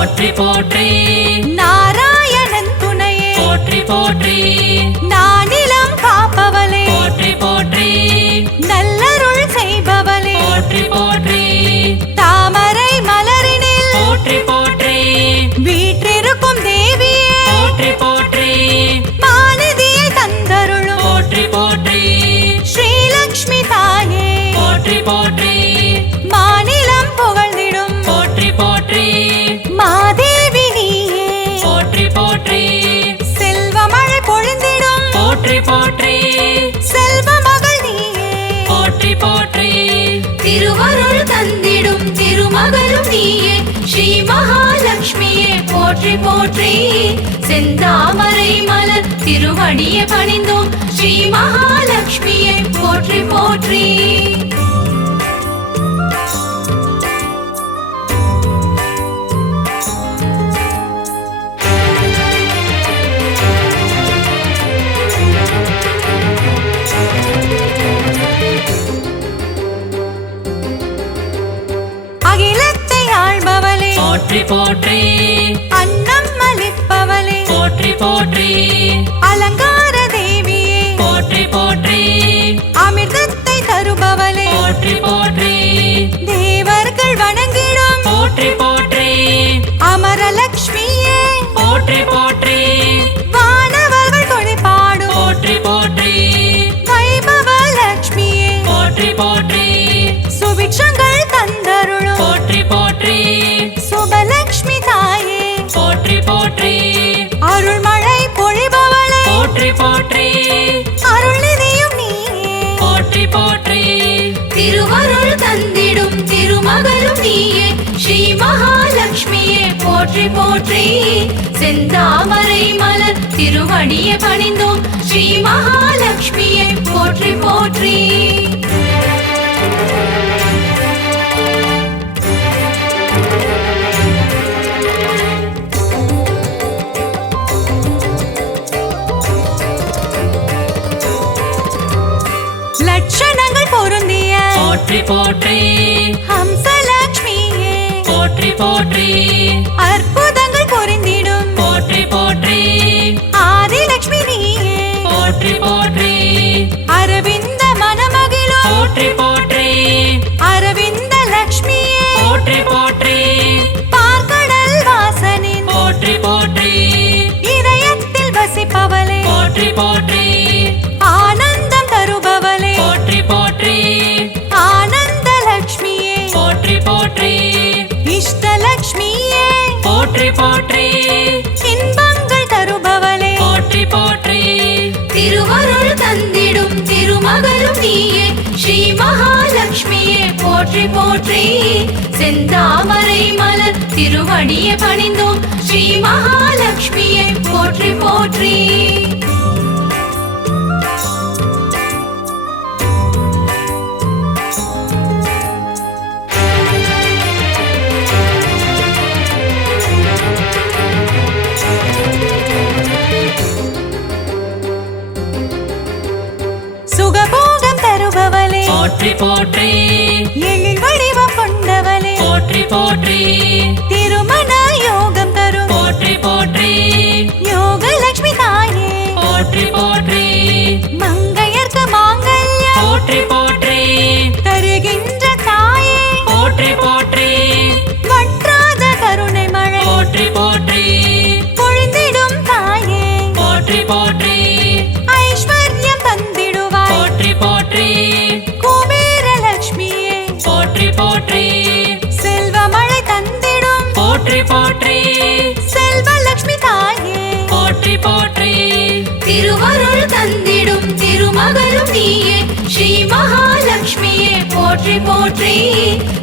போற்றி போற்றி நாராயணன் துணையே போற்றி போற்றி நானிலம் காப்பவளே போற்றி போற்றி நல்லருள் செய்பவளே போற்றி போற்றி தாமரை மலரினில் போற்றி போற்றி வீற்றிருக்கும் தேவியே போற்றி போற்றி மாநிதியை தந்தருளும் போற்றி போற்றி ஸ்ரீலக்ஷ்மி தாயே போற்றி போற்றி மாநிலம் புகழ்ந்திடும் போற்றி போற்றி மாதேவி நீயே போற்றி போற்றி செல்வமழை பொழிந்திடும் போற்றி போற்றி செல்வ மகள் நீயே போற்றி போற்றி திருவருள் தந்திடும் திருமகளும் நீயே ஸ்ரீ மகாலட்சுமியே போற்றி போற்றி செந்தாமரை மலர் திருவடியை பணிந்தோம் ஸ்ரீ மகாலட்சுமியே போற்றி போற்றி அகிலத்தை ஆள்பவளே போற்றி போற்றி அன்னம் அளிப்பவளே போற்றி போற்றி அலங்கார தேவியே போற்றி போற்றி அமிர்தத்தை தருபவளே போற்றி போற்றி தேவர்கள் வணங்கிடும் போற்றி போற்றி அமரலட்சுமியே போற்றி போற்றி வானவர்கள் துணை பாடும் போற்றி போற்றி வைபவ லட்சுமியே போற்றி போற்றி சுபிக்ஷங்கள் தந்தருளும் போற்றி போற்றி சுபலட்சுமி தாயே போற்றி போற்றி அருள்மழை பொழிபவளே போற்றி போற்றி அருள்நிதியும் நீயே போற்றி போற்றி திருவருள் தந்திடும் திருமகளும் நீயே ஸ்ரீ மகாலட்சுமியே போற்றி போற்றி செந்தாமரை மலர் திருவடியை பணிந்தோம் ஸ்ரீ மகாலட்சுமியே போற்றி போற்றி லட்சணங்கள் பொருந்திய போற்றி போற்றி ஹம்சலட்சுமியே போற்றி போற்றி அற்புதங்கள் பொருந்திடும் போற்றி போற்றி ஆதிலட்சுமி நீயே போற்றி போற்றி அரவிந்த மனமகிழும் போற்றி போற்றி அரவிந்த லட்சுமியே போற்றி போற்றி பார்க்கடல் வாசனின் போற்றி போற்றி இதயத்தில் வசிப்பவளே போற்றி போற்றி ஆனந்தம் தருபவளே போற்றி போற்றி ஆனந்த லட்சுமியே போற்றி போற்றி இஷ்டலட்சுமியே போற்றி போற்றி இன்பங்கள் தருபவளே போற்றி போற்றி திருவருள் தந்திடும் திருமகளும் நீயே ஸ்ரீ மகாலட்சுமியே போற்றி போற்றி செந்தாமரை மலர் திருவடியை பணிந்தோம் ஸ்ரீ மகாலட்சுமியே போற்றி போற்றி சுகபோகம் தருபவளே போற்றி போற்றி எழில் வடிவம் கொண்டவளே போற்றி போற்றி திருமண யோகம் தரும் போற்றி போற்றி யோகலட்சுமி தாயே போற்றி போற்றி மங்கையர்க்கு மாங்கல்யம் போற்றி போற்றி தருகின்ற தாயே போற்றி போற்றி வற்றாத கருணை மழை போற்றி போற்றி பொழிந்திடும் தாயே போற்றி போற்றி ஐஸ்வர்யம் தந்திடுவாய் போற்றி போற்றி குபேர லட்சுமியே போற்றி போற்றி செல்வமழை தந்திடும் போற்றி போற்றி செல்வலட்சுமி தாயே போற்றி போற்றி திருவருள் தந்திடும் திருமகளும் நீயே ஸ்ரீ மகாலட்சுமியே போற்றி போற்றி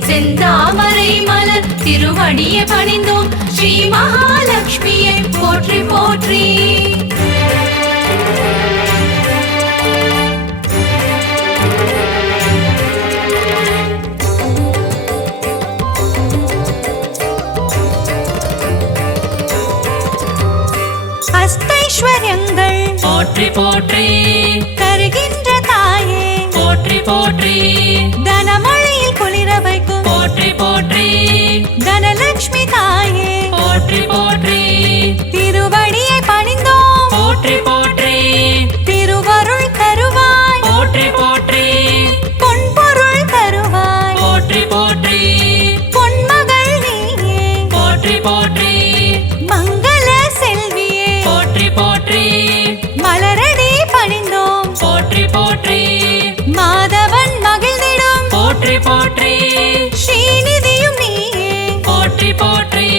செந்தாமரை மலர் திருவடியை பணிந்தோம் ஸ்ரீ மகாலட்சுமியே போற்றி போற்றி அஷ்டைஸ்வர்யங்கள் போற்றி போற்றி தருகின்ற தாயே போற்றி போற்றி தனமழையில் குளிர வைக்கும் போற்றி போற்றி தனலட்சுமி தாயே போற்றி போற்றி போற்றி திருவடியை பணிந்தோம் போற்றி போற்றி திருவருள் தருவாய் போற்றி போற்றி பொன்பொருள் தருவாய் போற்றி போற்றி பொன்மகள் நீயே போற்றி போற்றி மங்கள செல்வியே போற்றி போற்றி மலரடி பணிந்தோம் போற்றி போற்றி மாதவன் மகிழ்ந்திடும் போற்றி போற்றி ஸ்ரீநிதியும் நீயே போற்றி போற்றி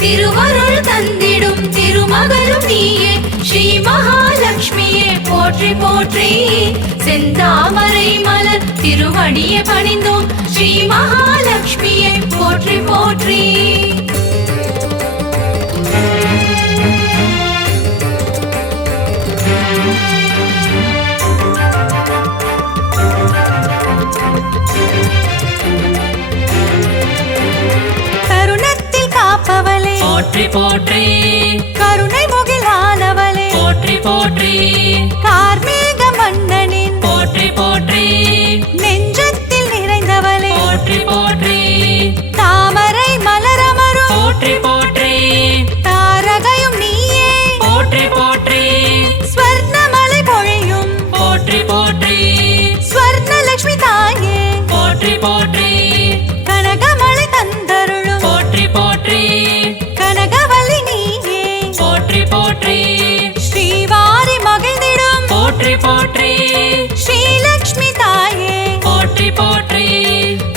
திருவருள் தந்திடும் திருமகளும் நீயே ஸ்ரீ மகாலட்சுமியே போற்றி போற்றி செந்தாமரை மலர் திருவடியை பணிந்தோம் ஸ்ரீ மகாலட்சுமியே போற்றி போற்றி கருணத்தில் காப்பவளே போற்றி போற்றி கருணை முகிலானவளே போற்றி போற்றி கார்மேக மன்னனின் போற்றி போற்றி நெஞ்சத்தில் நிறைந்தவளே போற்றி போற்றி தாமரை மலரமரும் போற்றி போற்றி தாரகையும் நீயே போற்றி போற்றி ஸ்வர்ணமலை பொழியும் போற்றி போற்றி ஸ்வர்ணலட்சுமி தாயே போற்றி போற்றி கனகமலை தந்தருளும் போற்றி போற்றி கனகவல்லி நீயே போற்றி போற்றி ஸ்ரீவாரி மகிழ்ந்திடும் போற்றி போற்றி ஸ்ரீலக்ஷ்மி தாயே போற்றி போற்றி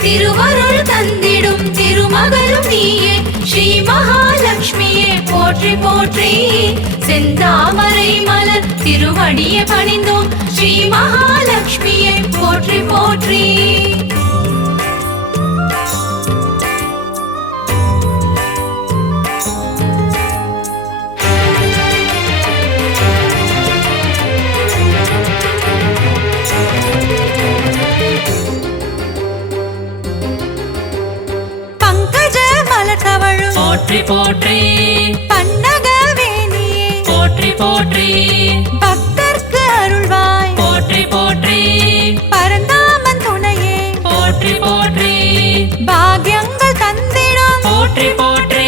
திருவருள் தந்திடும் திருமகளும் நீயே ஸ்ரீ மகாலட்சுமியே போற்றி போற்றி செந்தாமரை மலர் திருவடியை பணிந்தோம் ஸ்ரீ மகாலட்சுமியே போற்றி போற்றி பங்கஜ மலர் தவழும் போற்றி போற்றி பன்னகவேணியே போற்றி போற்றி பக்தர்க்கு அருள்வாய் போற்றி போற்றி பரந்தாமன் துணையே போற்றி போற்றி பாக்யங்கள் தந்திடும் போற்றி போற்றி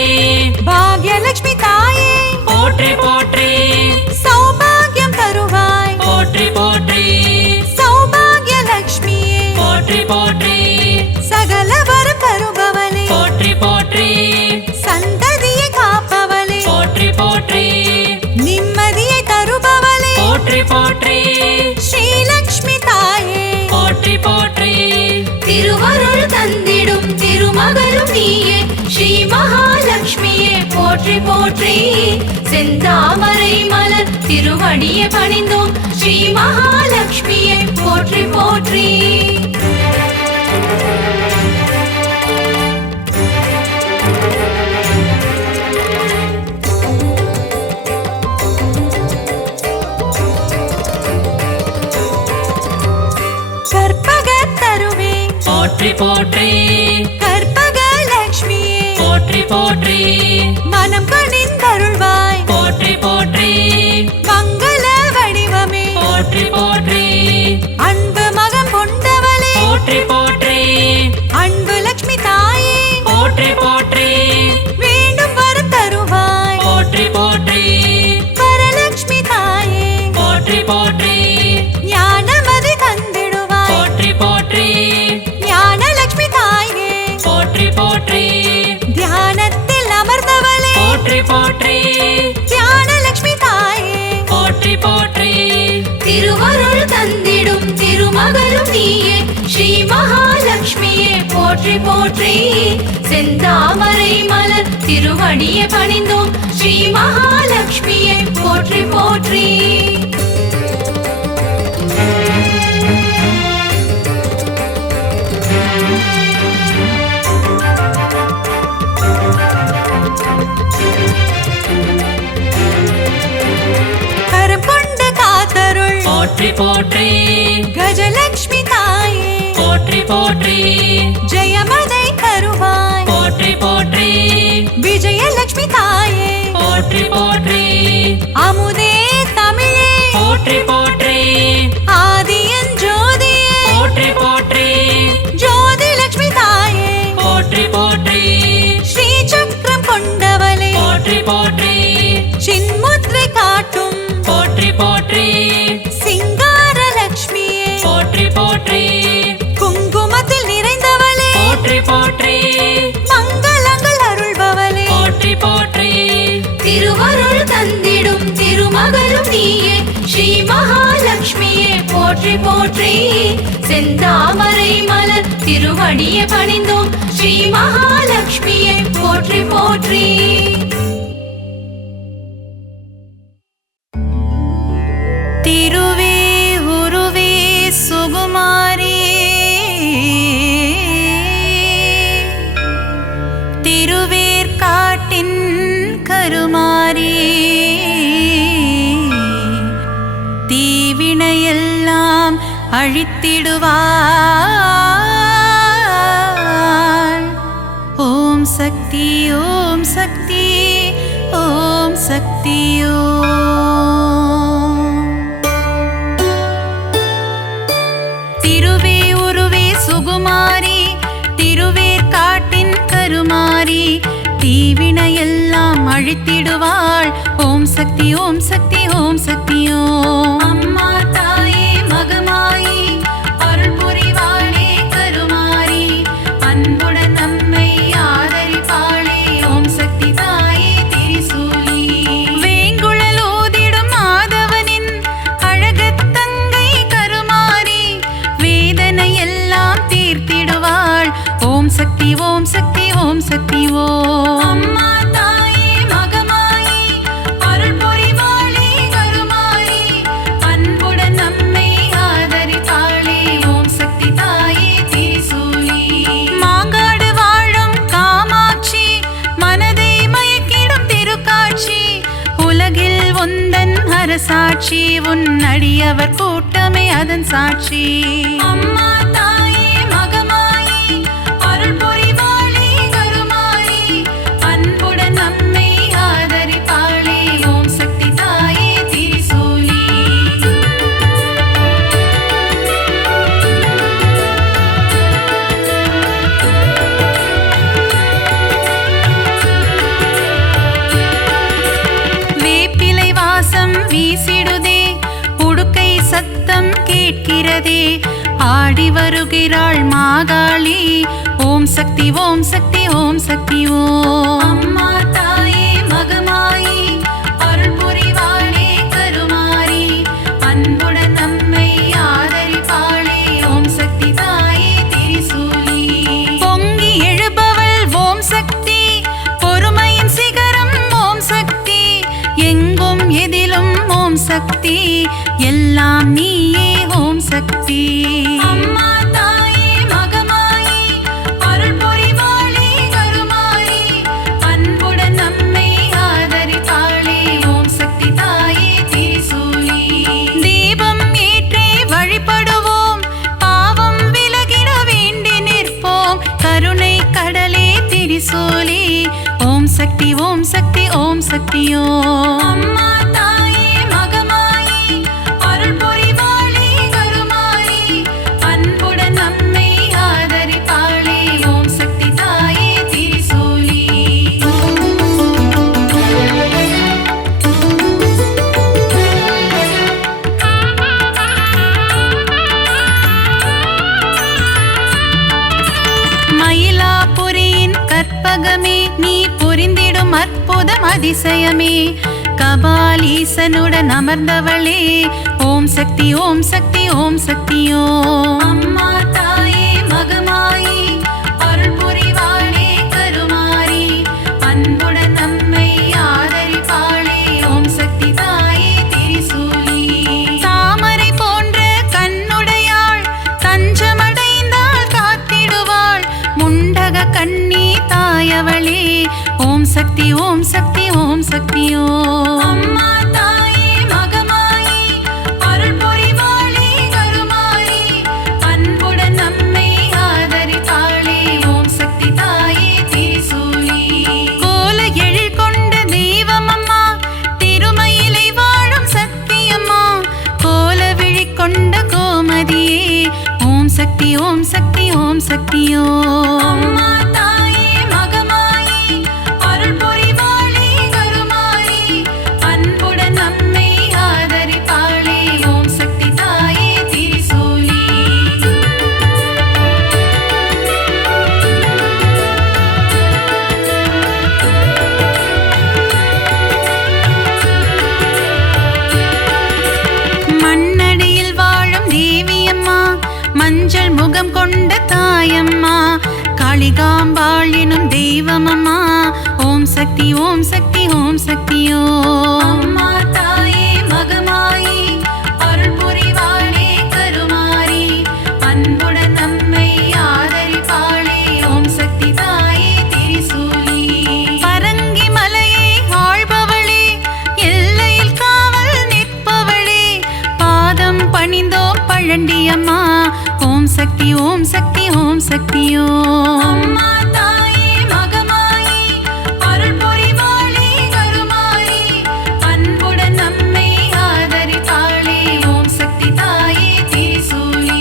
பாக்யலட்சுமி தாயே போற்றி போற்றி சௌபாகியம் தருவாய் போற்றி போற்றி சௌபாகியலட்சுமியே போற்றி போற்றி சகல வரம் தருபவளே போற்றி போற்றி சந்ததியை காப்பவளே போற்றி போற்றி நிம்மதியை தருபவளே போற்றி போற்றி ஸ்ரீலக்ஷ்மி தாயே போற்றி போற்றி திருவருள் தந்திடும் திருமகளும் நீயே ஸ்ரீ மகாலட்சுமியே போற்றி போற்றி செந்தாமரை மலர் திருவடியை பணிந்தோம் ஸ்ரீ மகாலட்சுமியே போற்றி போற்றி கற்பகத் தருவே போற்றி போற்றி கற்பகலட்சுமியே போற்றி போற்றி மனம் கனிந்தருள்வாய் போற்றி போற்றி மங்கள வடிவமே போற்றி போற்றி அன்பு மகம் கொண்டவளே போற்றி போற்றி அன்பு லட்சுமி தாயே போற்றி போற்றி வேண்டும் வரம் தருவாய் போற்றி போற்றி வரலட்சுமி தாயே போற்றி போற்றி ஞானமதி தந்திடுவாய் போற்றி போற்றி ஞானலட்சுமி தாயே போற்றி போற்றி தியானத்தில் அமர்ந்தவளே போற்றி போற்றி ஞானலட்சுமி தாயே போற்றி போற்றி திருவருள் தந்திடும் திருமகளும் நீயே ஸ்ரீ மகாலட்சுமியே போற்றி போற்றி செந்தாமரை மலர் திருவடியை பணிந்தோம் ஸ்ரீ மகாலட்சுமியே போற்றி போற்றி கரம் கொண்டு காத்தருள் போற்றி போற்றி கஜலட்சுமி தாயே போற்றி போற்றி ஜெயமதை தருவாய் போற்றி போற்றி விஜயலட்சுமி தாயே போற்றி போற்றி அமுதே தமிழே போற்றி போற்றி ஆதியன் ஜோதியே போற்றி போற்றி ஜோதி லட்சுமி தாயே போற்றி போற்றி ஸ்ரீ சக்கரம் கொண்டவளே போற்றி மங்களங்கள் அருள்பவளே போற்றி போற்றி திருவருள் தந்திடும் திருமகளும் நீயே ஸ்ரீ மகாலட்சுமியே போற்றி போற்றி செந்தாமரை மலர் திருவடியை பணிந்தோம் ஸ்ரீ மகாலட்சுமியே போற்றி போற்றி திருவே உருவே சுகுமாரி திருவேற்காட்டின் கருமாரி தீவினையெல்லாம் அழித்திடுவாள் ஓம் சக்தி ஓம் சக்தி ஓம் சக்தி ஓம் திருவே உருவே சுகுமாரி திருவேற்காட்டின் கருமாரி தீவினையெல்லாம் அழித்திடுவாள் ஓம் சக்தி ஓம் சக்தி ஓம் சக்தி ஓம் அம்மா தாயே மகமாயி அருள் புரிவாளே கருமாரி அன்புடன் நம்மை ஆதரிப்பாளே ஓம் சக்தி தாயே திரிசூலி வேங்குழல் ஓதிடும் மாதவனின் அழகத்தங்கை கருமாரி வேதனை எல்லாம் தீர்த்திடுவாள் ஓம் சக்தி ஓம் சக்தி ஓம் சக்தி ஓம் அம்மா தாயே மகமாயி அருள் புரிவாளே கருமாரி அன்புடன் நம்மை ஆதரிப்பாளே ஓம் சக்தி தாயே திரிசூலி மாங்காடு வாழும் காமாட்சி மனதை மயக்கிடும் திருக்காட்சி உலகில் உந்தன் அரசாட்சி உன் அடியவர் கூட்டமே அதன் சாட்சி அம்மா தாயே மகமாயி அருள் புரிவாளே கருமாரி அன்புடன் நம்மை ஆதரிப்பாளே ஓம் சக்தி தாயே திரிசூலி வேப்பிலை வாசம் வீசிடுதே உடுக்கை சத்தம் கேட்கிறதே ஆடி வருகிறாள் மாகாளி ஓம் சக்தி ஓம் சக்தி ஓம் சக்தி ஓம் அம்மா தாயே மகமாயி அருள் புரிவாளே கருமாரி அன்புடன் நம்மை ஆதரிப்பாளே ஓம் சக்தி தாயே திரிசூலி பொங்கி எழுபவள் ஓம் சக்தி பொறுமையின் சிகரம் ஓம் சக்தி எங்கும் எதிலும் ஓம் சக்தி எல்லாம் நீயே ஓம் சக்தி அம்மா தாயே மகமாயி அருள் புரிவாளே கருமாரி அன்புடன் நம்மை ஆதரிப்பாளே ஓம் சக்தி தாயே திரிசூலி தீபம் ஏற்றி வழிபடுவோம் பாவம் விலகிட வேண்டி நிற்போம் கருணை கடலே திரிசூலி ஓம் சக்தி ஓம் சக்தி ஓம் சக்தி ஓம் அம்மா தாயே மகமாயி அருள் புரிவாளே கருமாரி அன்புடன் நம்மை ஆதரிப்பாளே ஓம் சக்தி தாயே திரிசூலி மயிலாபுரியின் கற்பகமே நீ புரிந்திடும் அற்புதம் அதிசயமே கபாலீசனுடன் அமர்ந்தவளே ஓம் சக்தி ஓம் சக்தி ஓம் சக்தி ஓம் அம்மா தாயே மகமாயி அருள் புரிவாளே கருமாரி அன்புடன் நம்மை ஆதரிப்பாளே ஓம் சக்தி தாயே திரிசூலி தாமரை போன்ற கண்ணுடையாள் தஞ்சமடைந்தாள் காத்திடுவாள் முண்டக கண்ணி தாயவளே ஓம் சக்தி ஓம் சக்தி ஓம் சக்தி ஓம் அம்மா தாயே மகமாயி அருள் புரிவாளே கருமாரி அன்புடன் நம்மை ஆதரிப்பாளே ஓம் சக்தி தாயே திரிசூலி கோல எழில் கொண்ட தெய்வமம்மா திருமயிலை வாழும் சக்தியம்மா கோல விழி கொண்ட கோமதியே ஓம் சக்தி ஓம் சக்தி ஓம் சக்தி ஓம் அம்மா தாயே மகமாயி அருள் புரிவாளே கருமாரி உள்ளம் கொண்ட தாயம்மா காளிகாம்பாள் எனும் தெய்வமம்மா. ஓம் சக்தி ஓம் சக்தி ஓம் சக்தியோ. அம்மா தாயே மகமாயி அருள் புரிவாளே கருமாரி அன்புடன் நம்மை ஆதரிப்பாளே. ஓம் சக்தி தாயே திரிசூலி. பரங்கி மலையை ஆள்பவளே எல்லையில் காவல் நிற்பவளே பாதம் பணிந்தோம் பழண்டியம்மா. ஓம் சக்தி ஓம் சக்தி ஓம் சக்தியோ. அம்மா தாயே மகமாயி அருள் புரிவாளே கருமாரி அன்புடன் நம்மை ஆதரிப்பாளே. ஓம் சக்தி தாயே திரிசூலி.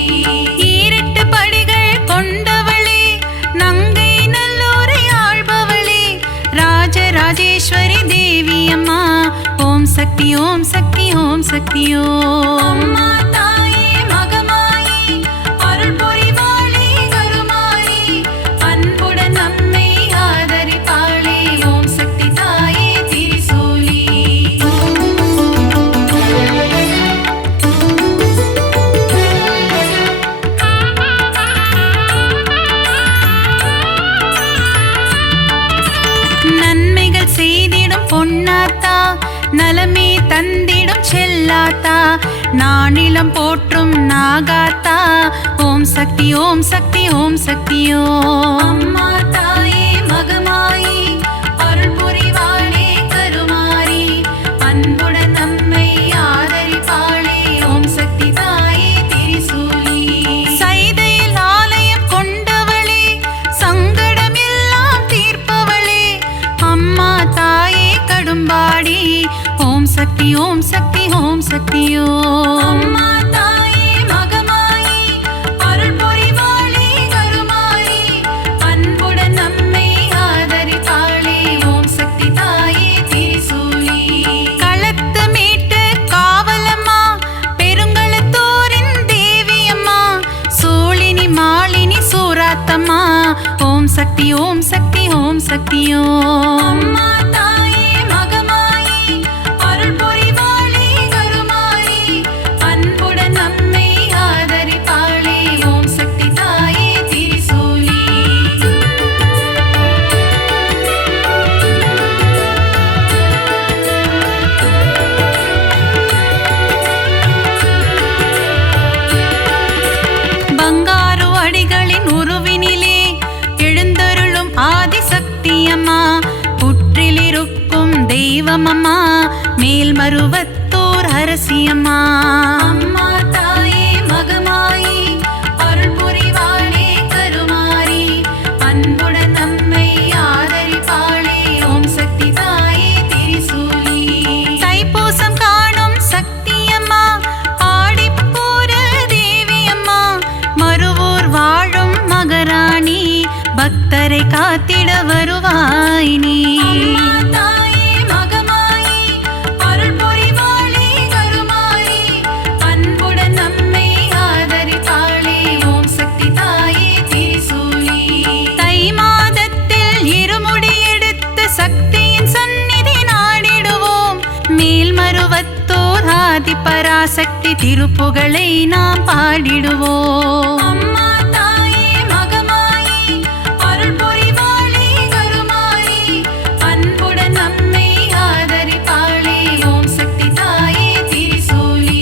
ஈரெட்டு படிகள் கொண்டவளே நங்கை நல்லூரை ஆள்பவளே ராஜராஜேஸ்வரி தேவி அம்மா. ஓம் சக்தி ஓம் சக்தி ஓம் சக்தியோ. அம்மா தாயே மகமாயி அருள் புரிவாளே கருமாரி அன்புடன் நம்மை ஆதரிப்பாளே. ஓம் சக்தி தாயே திரிசூலி. நன்மைகள் செய்திடும் பொன்னாத்தா நலமே தந்திடும் செல்லாத்தா நானிலம் போற்றும் நாகாத்தா. ஓம் சக்தி ஓம் சக்தி ஓம் சக்தியோ. அம்மா தாயே மகமாயி அருள் புரிவாளே கருமாரி அன்புடன் நம்மை ஆதரிப்பாளே. ஓம் சக்தி தாயே திரிசூலி. சைதையில் ஆலயம் கொண்டவளே சங்கடம் எல்லாம் தீர்ப்பவளே அம்மா தாயே கடும்பாடி. ஓம் சக்தி ஓம் சக்தி ஓம் சக்தியோ. அம்மா தாயே மகமாயி அருள் புரிவாளே கருமாரி அன்புடன் நம்மை ஆதரிப்பாளே. ஓம் சக்தி தாயே திரிசூலி. களத்து மீட்டு காவலம்மா பெருங்களத்தூரின் தேவியம்மா சூழினி மாலினி சூராத்தம்மா. ஓம் சக்தி ஓம் சக்தி ஓம் சக்தியோ. அம்மா தாயே மகமாயி அருள் புரிவாளே கருமாரி அன்புடன் நம்மை ஆதரிப்பாளே. ஓம் சக்தி தாயே திரிசூலி. பங்காரு அடிகளின் உருவினிலே எழுந்தருளும் ஆதிசக்தியம்மா புற்றிலிருக்கும் தெய்வமம்மா மேல்மருவத்தூர் அரசியம்மா. அம்மா தாயே மகமாயி அருள் புரிவாளே கருமாரி அன்புடன் நம்மை ஆதரிப்பாளே. ஓம் சக்தி தாயே திரிசூலி. தைப்பூசம் காணும் சக்தியம்மா ஆடிப்பூர தேவியம்மா மருவூர் வாழும் மகராணி பக்தரை காத்திட வருவாய் நீ. அம்மா தாயே மகமாயி அருள் புரிவாளே கருமாரி அன்புடன் நம்மை ஆதரிப்பாளே. ஓம் சக்தி தாயே திரிசூலி. தை மாதத்தில் இருமுடி எடுத்து சக்தியின் சந்நிதி நாடிடுவோம் மேல்மருவத்தூர் ஆதி பராசக்தி திருப்புகழை நாம் பாடிடுவோம். அம்மா தாயே மகமாயி அருள் புரிவாளே கருமாரி அன்புடன் நம்மை ஆதரிப்பாளே. ஓம் சக்தி தாயே திரிசூலி.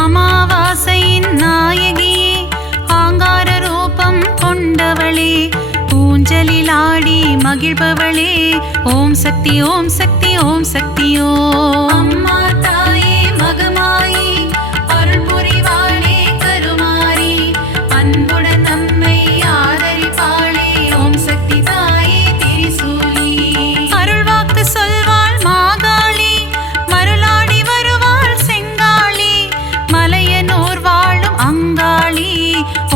அமாவாசையின் நாயகியே ஆங்கார ரூபம் கொண்டவளே ஊஞ்சலில் ஆடி மகிழ்பவளே. ஓம் சக்தி ஓம் சக்தி ஓம் சக்தியோ. அம்மா தாயே மகமாயி அருள் புரிவாளே கருமாரி அன்புடன் நம்மை ஆதரிப்பாளே. ஓம் சக்தி தாயே திரிசூலி. அருள்வாக்கு சொல்வாள் மாகாளி மருளாடி வருவாள் செங்காளி மலையனூர் வாழும் அங்காளி.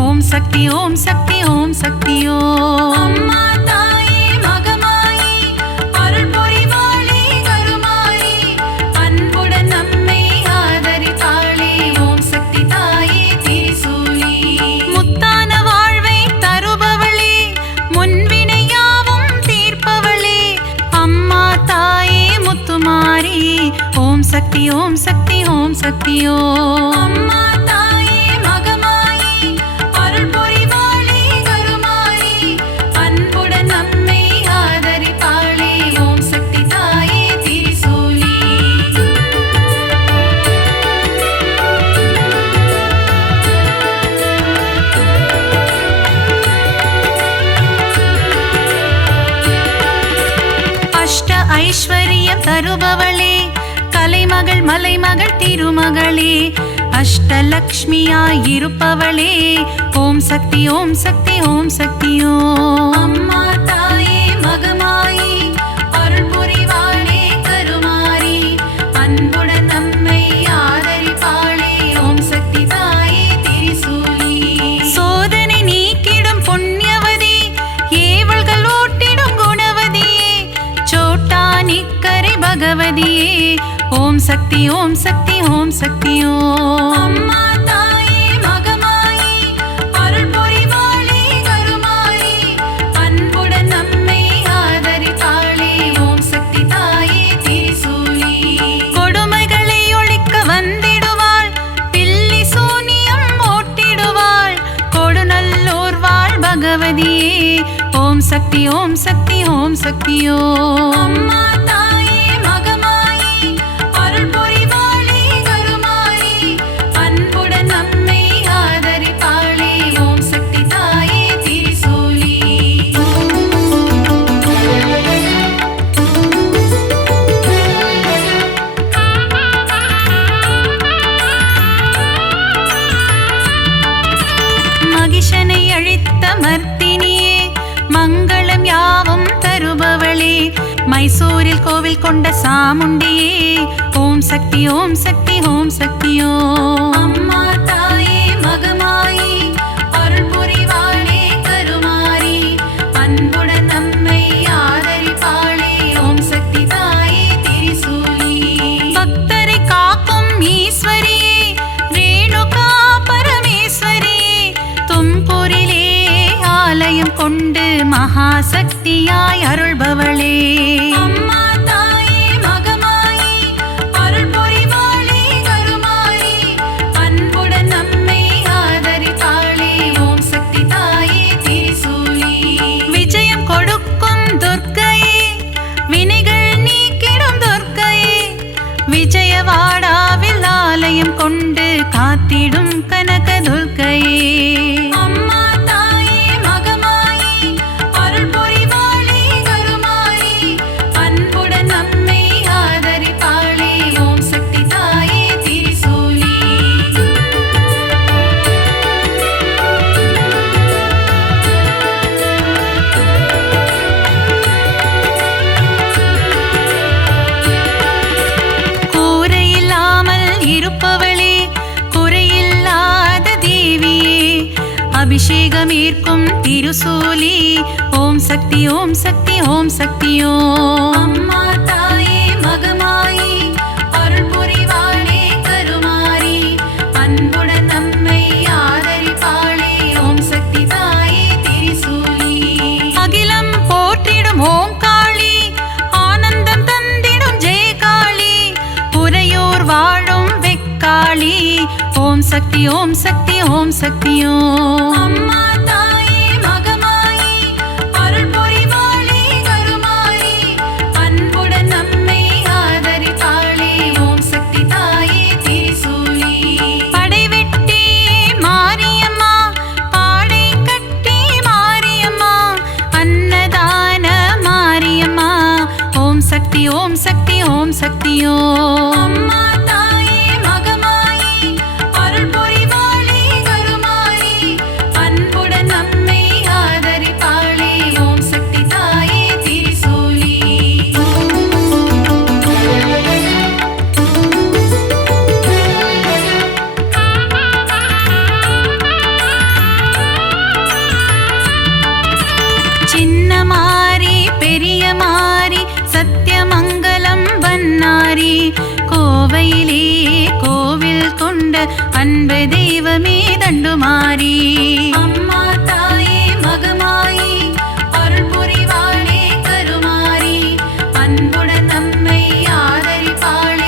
ஓம் சக்தி ஓம் சக்தி ஓம் சக்தியோ. அம்மா தாயே மகமாயி அருள் புரிவாளே கருமாரி அன்புடன் நம்மை ஆதரிப்பாளே. ஓம் சக்தி தாயே திரிசூலி. முத்தான வாழ்வை தருபவளே முன்வினை ஓம் சக்தி ஓம் சக்தி ஓம் சக்தி ஓம். அம்மா தாயே மகமாயி அருள் புரிவாளே கருமாரி அன்புடன் நம்மை ஆதரிப்பாளே ஓம் சக்தி தாயே திரிசூலி. அஷ்ட ஐஸ்வர்யம் தருபவளே கலைமகள் மலைமகள் திருமகளே அஷ்டலக்ஷ்மியாய் இருப்பவளே ஓம் சக்தி ஓம் சக்தி ஓம் சக்தி ஓம். அம்மா தாயே மகமாயி அருள் புரிவாளே கருமாரி அன்புடன் நம்மை ஆதரிப்பாளே ஓம் சக்தி தாயே திரிசூலி. சோதனை நீக்கிடும் புண்ணியவதி ஏவல்கள் ஓட்டிடும் குணவதியே சோட்டா நிக்கரை பகவதியே ஓம் சக்தி ஓம் சக்தி ஓம் சக்தி ஓம். அம்மா தாயே மகமாயி அருள் புரிவாளே கருமாரி அன்புடன் நம்மை ஆதரிப்பாளே ஓம் சக்தி தாயே திரிசூலி. கொடுமைகளை ஒழிக்க வந்திடுவாள் பில்லி சூனியம் ஓட்டிடுவாள் கொடுநல்லூர் வாழ் பகவதியே ஓம் சக்தி ஓம் சக்தி ஓம் சக்தி ஓம். அம்மா தாயே மகமாயி அருள் புரிவாளே கருமாரி அன்புடன் நம்மை ஆதரிப்பாளே ஓம் சக்தி தாயே திரிசூலி. மகிஷனை அழித்த மர்த்தினியே மங்களம் யாவும் தருபவளே மைசூரில் கோவில் கொண்ட சாமுண்டியே ஓம் சக்தி ஓம் சக்தி ஓம் சக்தி ஓம். அம்மா தாயே மகமாயி அருள் புரிவாளே கருமாரி அன்புடன் நம்மை ஆதரிப்பாளே ஓம் சக்தி தாயே திரிசூலி. பக்தரை காக்கும் ஈஸ்வரியே ரேணுகா பரமேஸ்வரியே தும்பூரிலே ஆலயம் கொண்டு மகாசக்தியாய் அருள்பவளே. அம்மா தாயே மகமாயி அருள் புரிவாளே கருமாரி அன்புடன் நம்மை ஆதரிப்பாளே ஓம் சக்தி தாயே திரிசூலி. விஜயம் கொடுக்கும் துர்க்கையே வினைகள் நீக்கிடும் துர்க்கையே விஜயவாடாவில் ஆலயம் கொண்டு காத்திடும் கனக துர்க்கையே. அம்மா தாயே மகமாயி அருள் புரிவாளே கருமாரி அன்புடன் நம்மை ஆதரிப்பாளே ஓம் சக்தி தாயே திரிசூலி. கூரையில்லாமல் இருப்பவளே குறையில்லாத தேவியே அபிஷேகம் ஏற்கும் திருசூலி ஓம் சக்தி ஓம் சக்தி ஓம் சக்தி ஓம். அம்மா தாயே மகமாயி அருள் புரிவாளே கருமாரி அன்புடன் நம்மை ஆதரிப்பாளே ஓம் சக்தி தாயே திரிசூலி. அகிலம் போற்றிடும் ஓம் காளி ஆனந்தம் தந்திடும் ஜெய காளி உறையூர் வாழும் வெக்காளி ஓம் சக்தி ஓம் சக்தி ஓம் சக்தி ஓம். அம்மா தாயே மகமாயி அருள் புரிவாளே கருமாரி அன்புடன் நம்மை ஆதரிப்பாளே ஓம் சக்தி தாயே திரிசூலி. படைவெட்டி மாரியம்மா பாடை கட்டி மாரியம்மா அன்னதான மாரியம்மா ஓம் சக்தி ஓம் சக்தி ஓம் சக்தி ஓம். அம்மா தாயே மகமாயி அருள் புரிவாளே கருமாரி அன்புடன் நம்மை ஆதரிப்பாளே ஓம் சக்தி தாயே திரிசூலி. சின்ன மாரி பெரிய மாரி சத்தியமங்கலம் பன்னாரி கோவையிலே கோவில் கொண்ட அன்பு தெய்வமே தண்டுமாரி. அம்மா தாயே மகமாயி அருள் புரிவாளே கருமாரி அன்புடன் நம்மை ஆதரிப்பாளே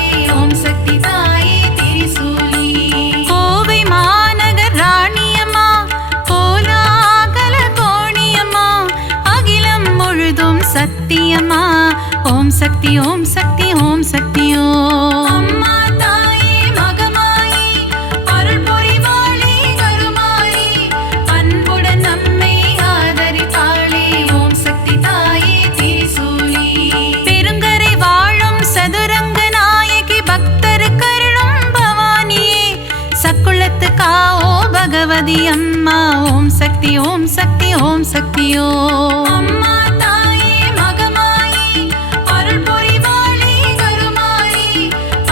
சத்து காவோ பகவதி அம்மா ஓம் சக்தி ஓம் சக்தி ஓம் சக்தியோ அம்மா தாயே மகமாயி அருள் புரிவாளே கருமாரி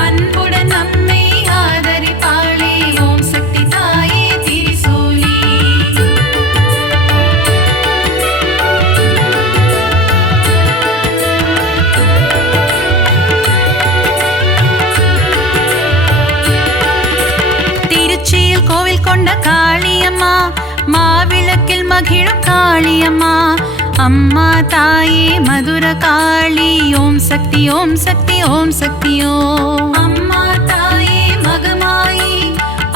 அன்புடன் நம்மை ஆதரிப்பாளே ஓம் சக்தி தாயே திரிசூலி திருச்சியில் கோவில் கொண்ட காளியம்மா மாவிளக்கில் மகிழும் காளியம்மா அம்மா தாயே மதுர காளி ஓம் சக்தி ஓம் சக்தி ஓம் சக்தியோ அம்மா தாயே மகமாயி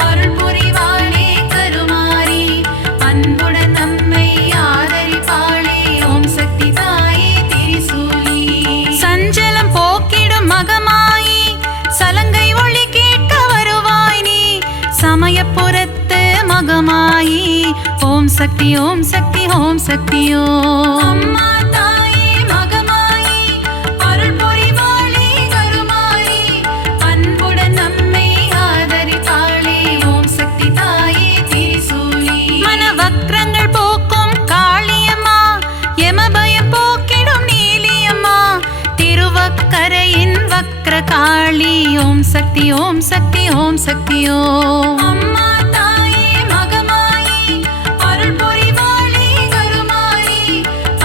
அருள் புரிவாளே கருமாரி அன்புடன் நம்மை ஆதரிப்பாளே ஓம் சக்தி தாயே திரிசூலி சஞ்சலம் போக்கிடும் மகமாயி சலங்கை ஒளி கேட்க வருவாய் நீ சமயபுரத்து மகமாயி ஓம் சக்தி ஓம் சக்தி ஓம் சக்தியோ அம்மா தாயே மகமாயி அருள் புரிவாளே கருமாரி அன்புடன் நம்மை ஆதரிப்பாளே ஓம் சக்தி தாயே திரிசூலி மனவக்ரங்கள் போக்கும் காளியம்மா யமபயம் போக்கிடும் நீலியம்மா திருவக்கரையின் வக்ர காளி ஓம் சக்தி ஓம் சக்தி ஓம் சக்தியோ அம்மா தாயே மகமாயி அருள் புரிவாளே கருமாரி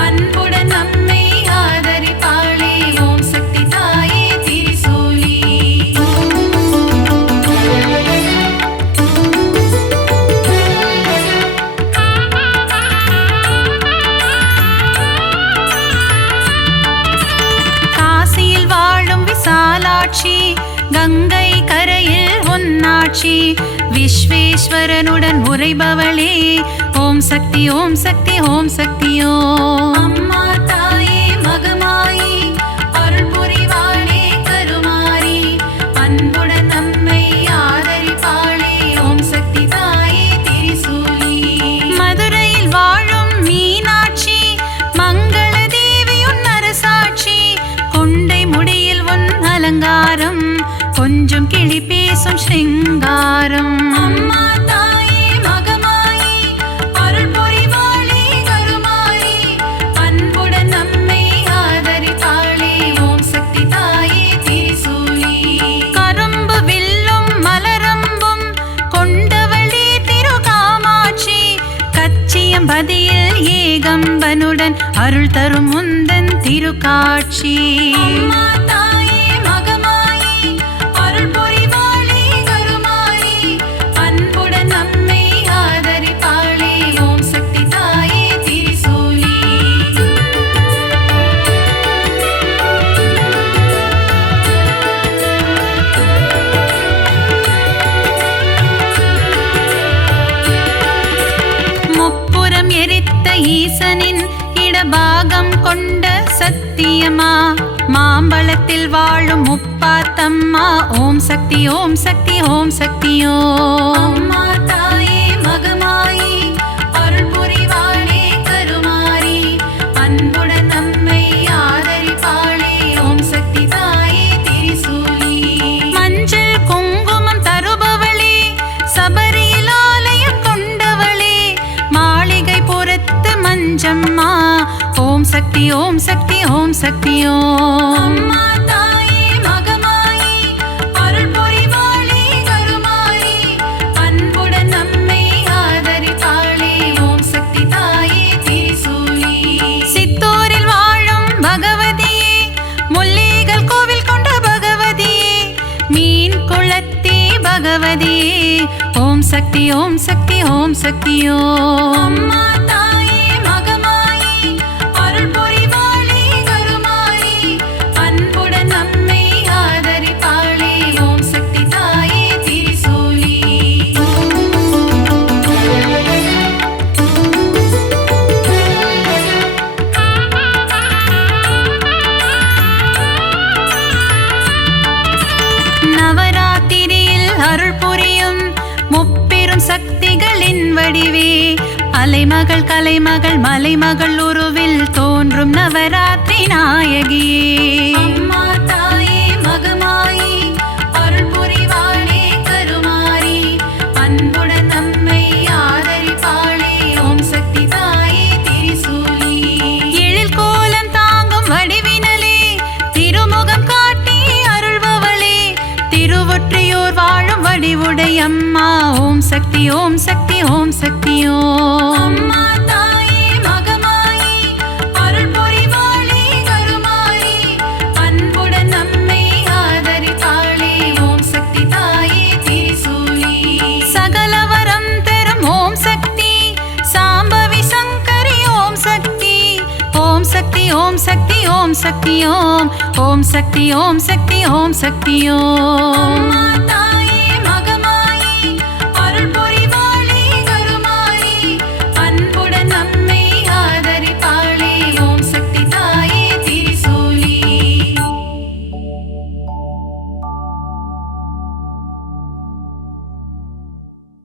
அன்புடன் நம்மை ஆதரிப்பாளே ஓம் சக்தி தாயே திரிசூலி காசியில் வாழும் விசாலாட்சி கங்கை கரையில் உன்னாட்சி விஸ்வேஸ்வரனுடன் உரைபவளே ஓம் சக்தி ஓம் சக்தி ஓம் சக்தியோ அம்மா தாயே மகமாயி அருள் புரிவாளே கருமாரி அன்புடன் நம்மை ஆதரிப்பாளே ஓம் சக்தி தாயே திரிசூலி மதுரையில் வாழும் மீனாட்சி மங்கள தேவியுன் அரசாட்சி கொண்டை முடியில் உன் அலங்காரம் கொஞ்சம் கிளி பேசும் ஸ்ருங்காரம் அம்மா தாயே மகமாயி அருள் புரிவாளே கருமாரி அன்புடன் நம்மை ஆதரிப்பாளே ஓம் சக்தி தாயே திரிசூலி கரும்பு வில்லும் மலரம்பும் கொண்டவளே திருகாமாட்சி கச்சியம்பதியில் ஏகம்பனுடன் அருள் தரும் முந்தன் திருக்காட்சி அம்மா தாயே மகமாயி அருள் புரிவாளே கருமாரி அன்புடன் நம்மை ஆதரிப்பாளே ஓம் சக்தி தாயே திரிசூலி முப்புறம் எரித்த ஈசனின் இடபாகம் கொண்ட சத்தியமா மாம்பழத்தில் வாழும் முப்பாத்தம்மா ஓம் சக்தி ஓம் சக்தி ஓம் சக்தியோ அம்மா தாயே மகமாயி அருள் புரிவாளே கருமாரி அன்புடன் நம்மை ஆதரிப்பாளே ஓம் சக்தி தாயே திரிசூலி மஞ்சள் குங்குமம் தருபவளே சபரியில் ஆலயம் கொண்டவளே மாளிகை புறத்து மஞ்சம்மா ஓம் சக்தி ஓம் சக்தி ஓம் சக்தியோ அம்மா தாயே மகமாயி அருள் புரிவாளே கருமாரி அன்புடன் நம்மை ஆதரிப்பாளே ஓம் சக்தி தாயே திரிசூலி சித்தூரில் வாழும் பகவதியே முல்லைகள் கோவில் கொண்ட பகவதியே மீன் குளத்தே பகவதியே ஓம் சக்தி ஓம் சக்தி ஓம் சக்தியோ அம்மா தாயே மகமாயி அருள் புரிவாளே கருமாரி அன்புடன் நம்மை ஆதரிப்பாளே ஓம் சக்தி தாயே திரிசூலி நவராத்திரியில் அருள் புரியும் முப்பெரும் சக்திகளின் வடிவே அலைமகள் கலைமகள் மலைமகள் உருவில் தோன்றும் நவராத்திரி நாயகியே அம்மா தாயே மகமாயி அருள் புரிவாளே கருமாரி அன்பு திருவொற்றியூர் வாழும் வடிவுடையம்மா ஓம் சக்தி ஓம் சக்தி ஓம் சக்தி ஓம் அம்மா தாயே மகமாயி அருள் புரிவாளே கருமாயி அன்புடன் நம்மை ஆதரிப்பாளே ஓம் சக்தி தாயே திரிசூலி சகலவரம் தரும் ஓம் சக்தி சாம்பவி சங்கரி ஓம் சக்தி ஓம் சக்தி ஓம் சக்தி ஓம் சக்தி ஓம் ஓம் சக்தி ஓம் சக்தி ஓம் சக்தி ஓம்